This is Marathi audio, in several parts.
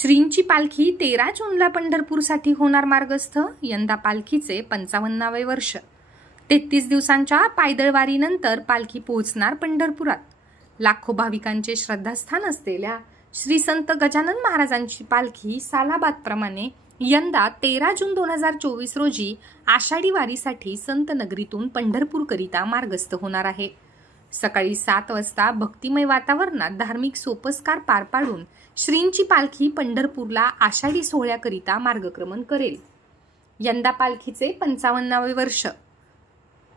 श्रींची पालखी तेरा जूनला पंढरपूरसाठी होणार मार्गस्थ यंदा पालखीचे पंचावन्नावे वर्ष. तेहतीस दिवसांच्या पायदळवारीनंतर पालखी पोहोचणार पंढरपुरात. लाखो भाविकांचे श्रद्धास्थान असलेल्या श्री संत गजानन महाराजांची पालखी सालाबादप्रमाणे यंदा तेरा जून दोन हजार चोवीस रोजी आषाढी वारीसाठी संत नगरीतून पंढरपूरकरिता मार्गस्थ होणार आहे. सकाळी सात वाजता भक्तिमय वातावरणात धार्मिक सोपस्कार पार पाडून श्रींची पालखी पंढरपूरला आषाढी सोहळ्याकरिता मार्गक्रमण करेल. यंदा पालखीचे पंचावन्नावे वर्ष.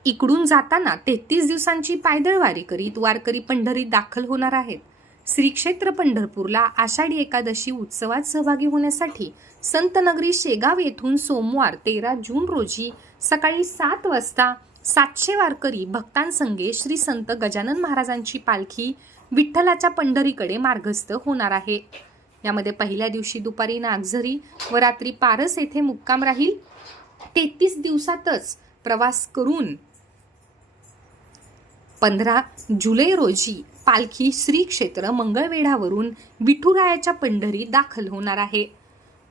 इकडून जाताना तेहतीस दिवसांची पायदळवारी करीत वारकरी पंढरीत दाखल होणार आहेत. श्री क्षेत्र पंढरपूरला आषाढी एकादशी उत्सवात सहभागी होण्यासाठी संतनगरी शेगाव येथून सोमवार तेरा जून रोजी सकाळी सात वाजता सातशे वारकरी भक्तांसंगे श्री संत गजानन महाराजांची पालखी विठ्ठलाच्या पंढरीकडे मार्गस्थ होणार आहे. यामध्ये पहिल्या दिवशी दुपारी नागझरी व रात्री पारस येथे मुक्काम राहील. तेहतीस दिवसातच प्रवास करून पंधरा जुलै रोजी पालखी श्री क्षेत्र मंगळवेढावरून विठुरायाच्या पंढरी दाखल होणार आहे.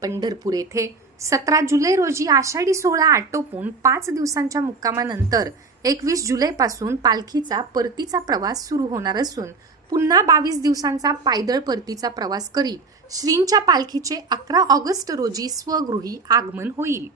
पंढरपूर येथे सतरा जुलै रोजी आषाढी सोहळा आटोपून पाच दिवसांच्या मुक्कामानंतर एकवीस जुलैपासून पालखीचा परतीचा प्रवास सुरू होणार असून पुन्हा बावीस दिवसांचा पायदळ परतीचा प्रवास करीत श्रींच्या पालखीचे अकरा ऑगस्ट रोजी स्वगृही आगमन होईल.